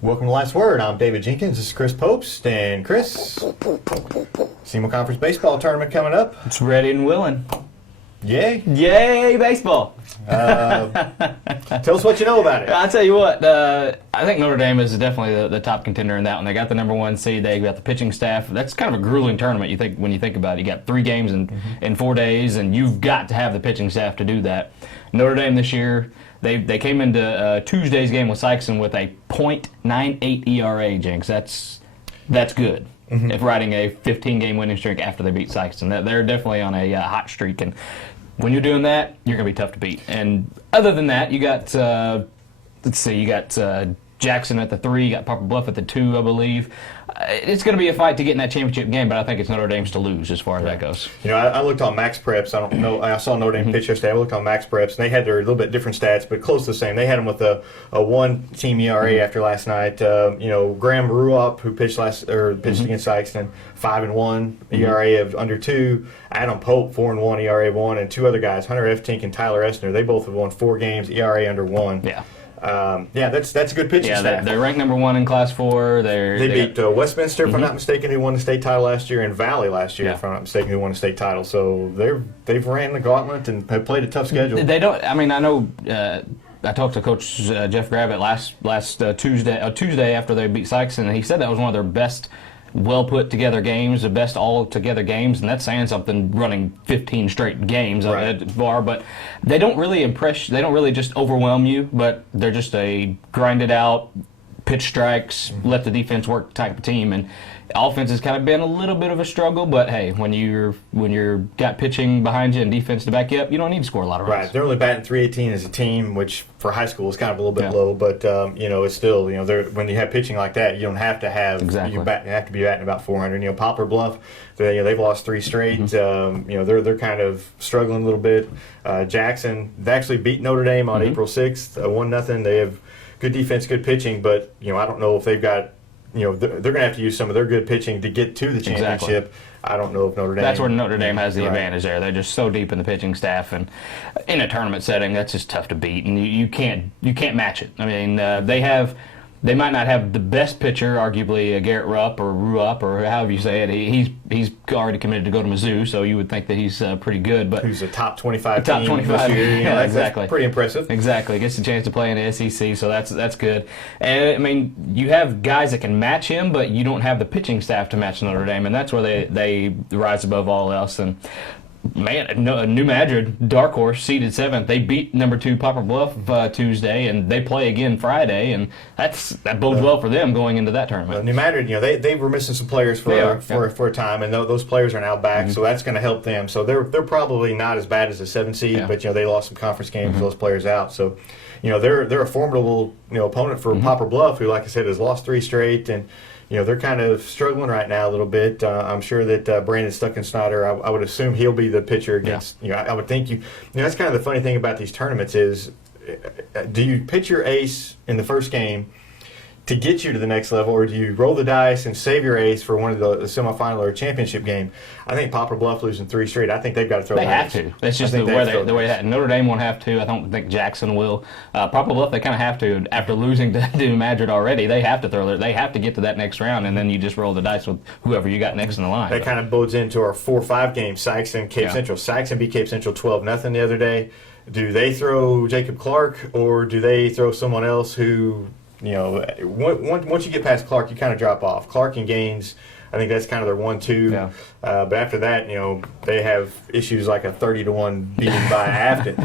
Welcome to Last Word. I'm David Jenkins. This is Chris Popst. And Chris, SEMO Conference Baseball Tournament coming up. It's ready and willing. Yay. Yay, baseball. Tell us what you know about it. I'll tell you what, I think Notre Dame is definitely the top contender in that one. They got the number one seed. They got the pitching staff. That's kind of a grueling tournament when you think about it. You got 3 games in 4 days, and you've got to have the pitching staff to do that. Notre Dame this year, they came into Tuesday's game with Sykeston with a .98 ERA, Jinx. That's good. If riding a 15-game winning streak after they beat Sykeston. They're definitely on a hot streak, and when you're doing that, you're going to be tough to beat. And other than that, you got Jackson at the 3, you got Poplar Bluff at the 2, I believe. It's going to be a fight to get in that championship game, but I think it's Notre Dame's to lose as far as that goes. You know, I looked on Max Preps. I don't know. I saw Notre Dame pitch yesterday. I looked on Max Preps, and they had their little bit different stats, but close to the same. They had them with a 1-team ERA after last night. Graham Ruop, who pitched against Sykeston, 5-1 ERA of under 2. Adam Pope, 4-1 ERA of 1, and 2 other guys, Hunter F. Tink and Tyler Essner. They both have won 4 games, ERA under 1. Yeah. That's a good pitching staff. They're ranked number 1 in Class 4. They beat Westminster, if I'm not mistaken, who won the state title last year, and Valley last year, if I'm not mistaken, who won the state title. So they've ran the gauntlet and have played a tough schedule. They don't. I mean, I know. I talked to Coach Jeff Gravitt last Tuesday after they beat Sykeston, and he said that was one of their best well put together games, the best all together games, and that's saying something running 15 straight games at VAR. But they don't really impress. They don't really just overwhelm you, but they're just a grinded out, pitch strikes, let the defense work type of team. And offense has kind of been a little bit of a struggle, but hey, when you're got pitching behind you and defense to back you up, you don't need to score a lot of runs. Right, they're only batting .318 as a team, which for high school is kind of a little bit low. But it's still when you have pitching like that, you don't have to have you have to be batting about 400. Poplar Bluff, they've lost 3 straight. They're kind of struggling a little bit. Jackson, they actually beat Notre Dame on April 6th, 1-0. They have good defense, good pitching, but I don't know if they've got. They're going to have to use some of their good pitching to get to the championship. Exactly. I don't know if Notre Dame. That's where Notre Dame has the advantage there. They're just so deep in the pitching staff, and in a tournament setting, that's just tough to beat, and you can't match it. I mean, they might not have the best pitcher, arguably Garrett Rupp or however you say it. He's already committed to go to Mizzou, so you would think that he's pretty good. But who's a top 25 team this year? Yeah, exactly. That's pretty impressive. Exactly, gets a chance to play in the SEC, so that's good. And I mean, you have guys that can match him, but you don't have the pitching staff to match Notre Dame, and that's where they rise above all else. And man, New Madrid, dark horse, seeded 7th. They beat number 2 Poplar Bluff Tuesday, and they play again Friday, and that bodes well for them going into that tournament. New Madrid, they were missing some players for a time, and those players are now back, so that's going to help them. So they're probably not as bad as a 7 seed, but they lost some conference games with those players out. So they're a formidable opponent for Poplar Bluff, who, like I said, has lost 3 straight, and they're kind of struggling right now a little bit. I'm sure that Brandon Stuckensnyder, I would assume he'll be the pitcher against. I would think that's kind of the funny thing about these tournaments is, do you pitch your ace in the first game to get you to the next level, or do you roll the dice and save your ace for one of the semifinal or championship game? I think Poplar Bluff losing 3 straight. I think they've got to throw. They have to. That's just the way that Notre Dame won't have to. I don't think Jackson will. Poplar Bluff, they kind of have to. After losing to Madrid already, they have to throw. They have to get to that next round, and then you just roll the dice with whoever you got next in the line. That kind of bodes into our 4-5 game. Sykeston, Cape Central. Sykeston beat Cape Central 12-0 the other day. Do they throw Jacob Clark, or do they throw someone else who? Once you get past Clark, you kind of drop off. Clark and Gaines, I think that's kind of their 1-2. Yeah. But after that, they have issues like a 30-1 beating by Afton.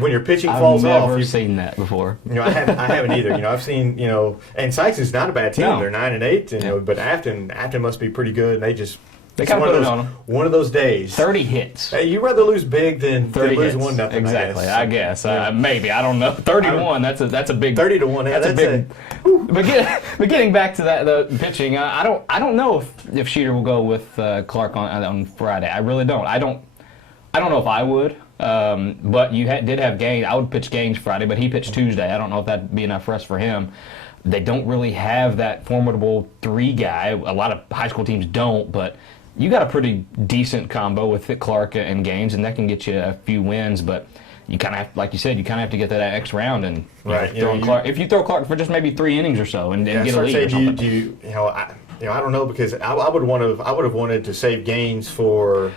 When your pitching falls off. I've never seen that before. I haven't either. I've seen and Sykeston's not a bad team. No. They're 9-8. But Afton must be pretty good. And they kind of put it on them. One of those days. 30 hits. Hey, you'd rather lose big than lose 1-0. Exactly. I guess. Maybe. I don't know. 30-1. That's a big. 30-1. Yeah, that's a big. But getting back to that, the pitching, I don't know if Sheeter will go with Clark on Friday. I really don't. I don't know if I would. But you did have Gaines. I would pitch Gaines Friday, but he pitched Tuesday. I don't know if that'd be enough rest for him. They don't really have that formidable 3 guy. A lot of high school teams don't, but you got a pretty decent combo with Clark and Gaines, and that can get you a few wins. But you kind of have, like you said, you kind of have to get to that next round and right. Clark. If you throw Clark for just maybe 3 innings or so and get a lead or something. I don't know, because I would have wanted to save Gaines for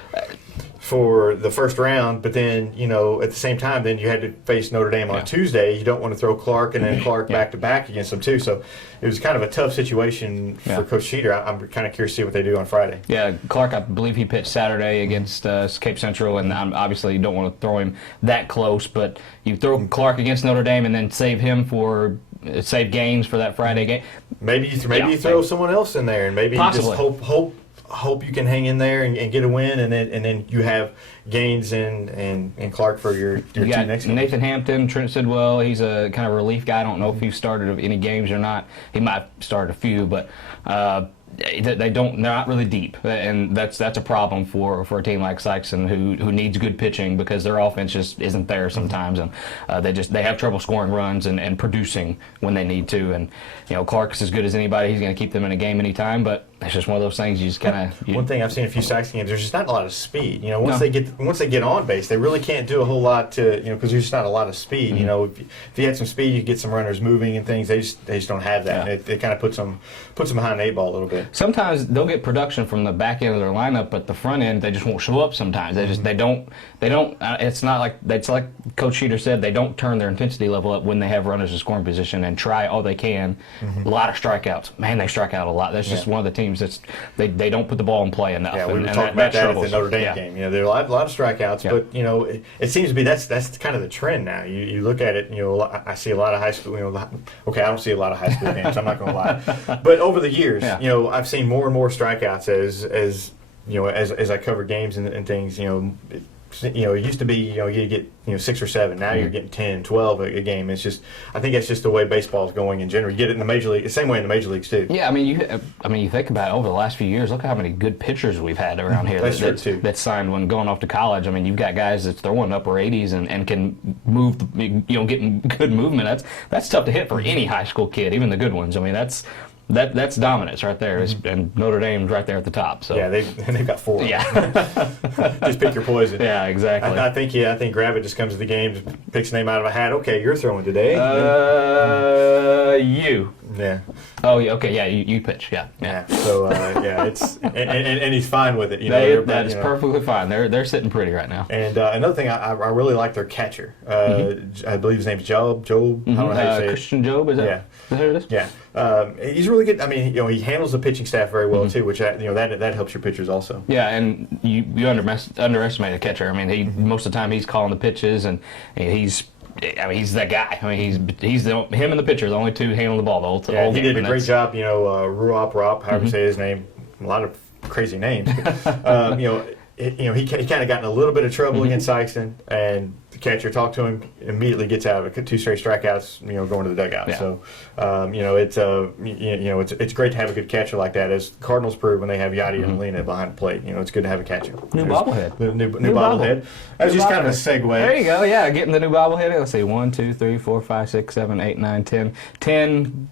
the first round, but then at the same time, then you had to face Notre Dame on Tuesday. You don't want to throw Clark and then Clark back to back against them too. So it was kind of a tough situation for Coach Cheater. I'm kind of curious to see what they do on Friday. Yeah, Clark, I believe he pitched Saturday against Cape Central, and obviously you don't want to throw him that close, but you throw Clark against Notre Dame and then save save Gaines for that Friday game. Maybe you throw someone else in there, and maybe possibly. You just hope you can hang in there and get a win, and then you have Gaines and Clark for your two next games. Nathan Hampton, Trent Sidwell, he's a kind of relief guy. I don't know if he started any games or not. He might have started a few, but they're not really deep, and that's a problem for a team like Sykeston who needs good pitching, because their offense just isn't there sometimes, and they have trouble scoring runs and producing when they need to. And Clark's as good as anybody. He's going to keep them in a game anytime, but it's just one of those things you just kind of. One thing I've seen a few Sykeston games, there's just not a lot of speed. Once they get on base, they really can't do a whole lot to because there's just not a lot of speed. If you had some speed, you get some runners moving and things. They just don't have that. And it kind of puts them behind the 8 ball a little bit. Sometimes they'll get production from the back end of their lineup, but the front end they just won't show up. Sometimes they don't. It's not like Coach Cheater said. They don't turn their intensity level up when they have runners in scoring position and try all they can. A lot of strikeouts. Man, they strike out a lot. That's just one of the teams they don't put the ball in play enough. Yeah, we were talking about that at the Notre Dame game. There are a lot of strikeouts, but it seems to be that's kind of the trend now. You look at it. I see a lot of high school. Okay, I don't see a lot of high school games. I'm not going to lie, but over the years, I've seen more and more strikeouts as I cover games and things. It used to be you get 6 or 7. Now you're getting 10, 12 a game. I think that's just the way baseball is going in general. You get it in the major league, the same way in the major leagues too. Yeah, you think about it, over the last few years. Look at how many good pitchers we've had around here that signed when going off to college. You've got guys that's throwing upper 80s and can move, getting good movement. That's tough to hit for any high school kid, even the good ones. That's dominance right there, and Notre Dame's right there at the top. So yeah, they've got 4. Yeah, just pick your poison. Yeah, exactly. I think Gravett just comes to the games, picks a name out of a hat. Okay, you're throwing today. You. Yeah. Oh, yeah. Okay. Yeah, you pitch. Yeah. So it's and he's fine with it. That is perfectly fine. They're sitting pretty right now. And another thing, I really like their catcher. I believe his name's Job. I don't know how you say Christian Job. Is that? Yeah. Is that who it is? Yeah. He's really good. He handles the pitching staff very well too, which that helps your pitchers also. Yeah, and you underestimate a catcher. Most of the time he's calling the pitches, and he's that guy. He's him and the pitcher, the only two handling the ball the whole game. He did a great job. Ruop, however you say his name. A lot of crazy names. But, he kind of got in a little bit of trouble against Sykeston, and the catcher talked to him, immediately gets out of it, 2 straight strikeouts, going to the dugout. Yeah. So, it's great to have a good catcher like that, as the Cardinals prove when they have Yadi and Molina behind the plate. It's good to have a catcher. New bobblehead. New bobblehead. That was just kind of a segue. There you go. Yeah, getting the new bobblehead. Let's see, 1, 2, 3, 4, 5, 6, 7, 8, 9, 10. 10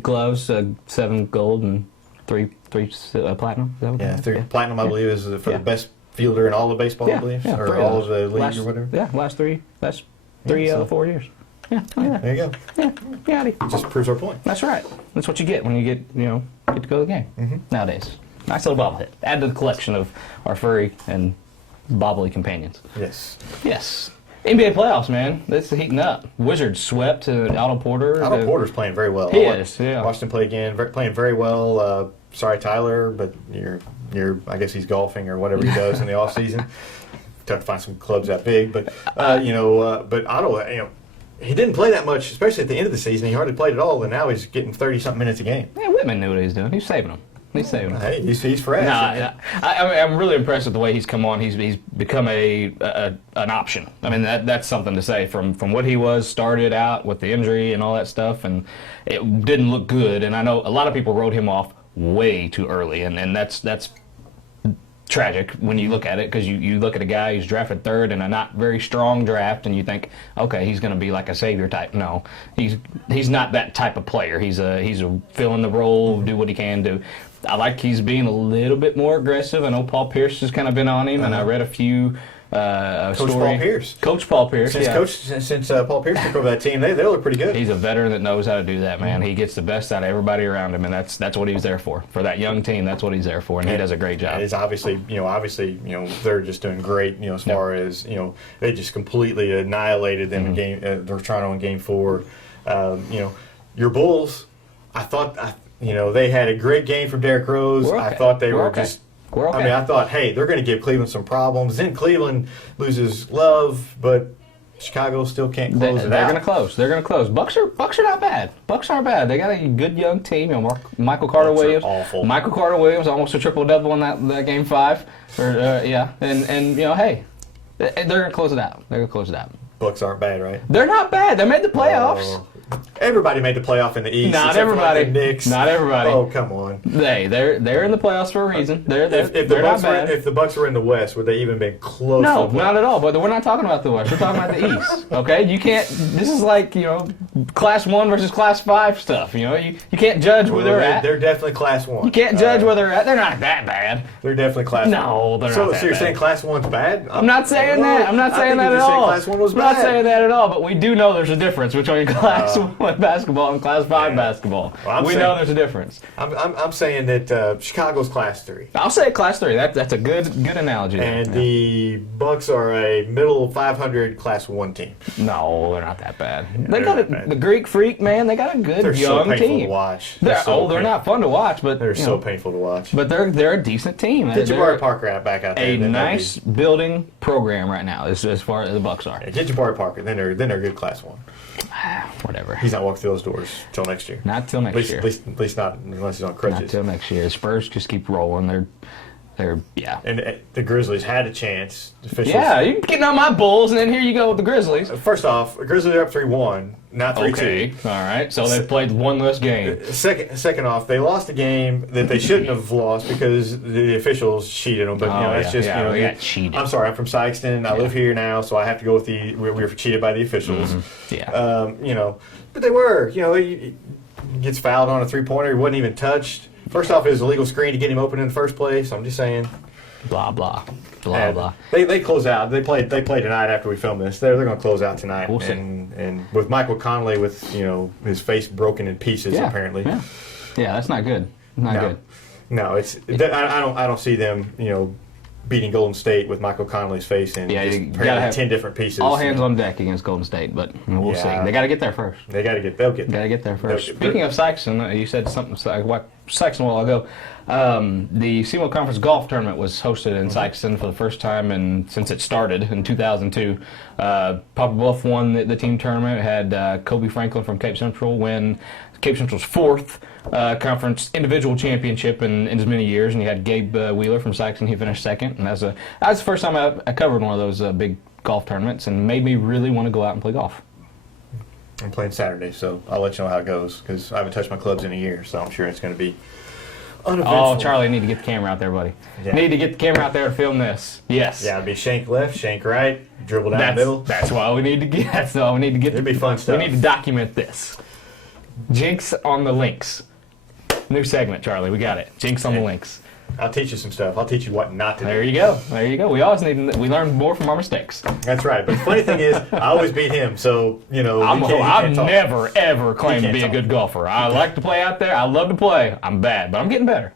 gloves, 7 gold, and 3 platinum. Is that what 3 platinum, I believe, is for the best fielder in all of baseball, I believe, or all of the league or whatever. Yeah, last 3 out of 4 years. Yeah, there you go. Yeah, it just proves our point. That's right. That's what you get when you get to go to the game nowadays. Nice little bobblehead. Add to the collection of our furry and bobbly companions. Yes. NBA playoffs, man. This is heating up. Wizards swept Otto Porter. Otto Porter's playing very well. He is, yeah. Watched him play again. Playing very well. Sorry, Tyler, but I guess he's golfing or whatever he does in the off season. Tough to find some clubs that big, but but Otto, he didn't play that much, especially at the end of the season. He hardly played at all, and now he's getting 30-something minutes a game. Yeah, Whitman knew what he was doing. He's saving them. Hey, he's fresh. I'm really impressed with the way he's come on. He's become an option. That's something to say from what he started out with the injury and all that stuff, and it didn't look good. And I know a lot of people wrote him off way too early, and that's tragic when you look at it, because you look at a guy who's drafted 3rd in a not very strong draft, and you think, okay, he's going to be like a savior type. No, he's not that type of player. He's a fill in the role, do what he can do. I like he's being a little bit more aggressive. I know Paul Pierce has kind of been on him, and I read a few Coach Paul Pierce. Coach Paul Pierce. Since Paul Pierce took over that team, they look pretty good. He's a veteran that knows how to do that, man. He gets the best out of everybody around him, and that's what he's there for. For that young team, that's what he's there for, and he does a great job. It's obviously, they're just doing great. As far as they just completely annihilated them in game. Toronto in Game 4. Your Bulls. I thought they had a great game from Derrick Rose. Okay. I thought they were okay. just. We're okay. I mean, I thought, hey, they're going to give Cleveland some problems. Then Cleveland loses Love, but Chicago still can't close it out. They're going to close. They're going to close. Bucks are not bad. Bucks aren't bad. They got a good young team. Michael Carter Williams. Awful. Michael Carter Williams almost a triple double in that Game 5. And hey, they're going to close it out. They're going to close it out. Bucks aren't bad, right? They're not bad. They made the playoffs. Everybody made the playoff in the East. Not everybody. The Knicks. Not everybody. Oh, come on. They're in the playoffs for a reason. They're not bad. If the Bucks were in the West, would they even been close? No, not at all. But we're not talking about the West. We're talking about the East. Okay, you can't. This is like Class 1 versus Class 5 stuff. You can't judge where they're at. They're definitely Class 1. You can't judge where they're at. They're not that bad. They're definitely Class 1. No, they're not that bad. So you're saying Class 1's bad? I'm not saying that. I'm not saying that at all. Class 1 was bad. I'm not saying that at all. But we do know there's a difference between Class 1 basketball and Class 5 basketball. Well, we know there's a difference. I'm saying that Chicago's Class 3. I'll say Class 3. That's a good analogy. And the Bucks are a middle 500 Class 1 team. No, they're not that bad. They got the Greek Freak, man. They got a good they're young so painful team. To watch. They're not fun to watch, but they're so painful to watch. But they're a decent team. Get Jabari Parker back out there. A nice building program right now, as far as the Bucks are. Yeah, get Jabari Parker, then they're good Class 1. Whatever. He's not walking through those doors till next year. Not till next year. At least not unless he's on crutches. Not till next year. Spurs just keep rolling. They're And the Grizzlies had a chance. Officials, you're getting on my Bulls, and then here you go with the Grizzlies. First off, the Grizzlies are up 3-1, not 3-2. Okay, all right. So they've played one less game. Second off, they lost a game that they shouldn't have lost because the officials cheated them. But that's just we got cheated. I'm sorry, I'm from Sykeston. I live here now, so I have to go with we were cheated by the officials. Mm-hmm. Yeah. But they were. He gets fouled on a 3-pointer. He wasn't even touched. First off, it was a legal screen to get him open in the first place. I'm just saying. Blah blah blah blah. They close out. They play tonight after we film this. They're going to close out tonight. We'll see. And with Michael Conley with his face broken in pieces apparently. Yeah, that's not good. Not good. No, I don't see them beating Golden State with Michael Conley's face in you gotta have 10 different pieces. All hands on deck against Golden State, but we'll see. They got to get there first. They'll get there first. Speaking of Sykeston, you said something like Sykeston a while ago. The SEMO Conference Golf Tournament was hosted in Sykeston for the first time since it started in 2002. Papa Bluff won the team tournament. It had Kobe Franklin from Cape Central win Cape Central's 4th conference individual championship in as many years, and you had Gabe Wheeler from Sykeston. He finished 2nd, and that was the first time I covered one of those big golf tournaments, and made me really want to go out and play golf. I'm playing Saturday, so I'll let you know how it goes because I haven't touched my clubs in a year, so I'm sure it's going to be uneventful. Oh, Charlie, I need to get the camera out there, buddy. Yeah. Need to get the camera out there to film this. Yes. Yeah, it'd be shank left, shank right, dribble down the middle. That's why we need to get. That's all we need to get. It'd be fun stuff. We need to document this. Jinx on the links. New segment, Charlie. We got it. Jinx on the links. I'll teach you some stuff. I'll teach you what not to do. There you go. There you go. We always we learn more from our mistakes. That's right. But the funny thing is, I always beat him. So I've never ever claimed to be a good golfer. I like to play out there. I love to play. I'm bad, but I'm getting better.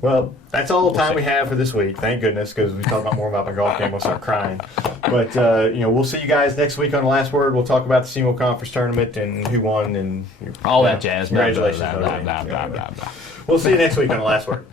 Well, that's all the time we have for this week. Thank goodness, because we talk about more about my golf game, we'll start crying. But we'll see you guys next week on The Last Word. We'll talk about the SEMO Conference Tournament and who won and all that jazz. Congratulations. Blah, blah, blah, blah, blah. We'll see you next week on The Last Word.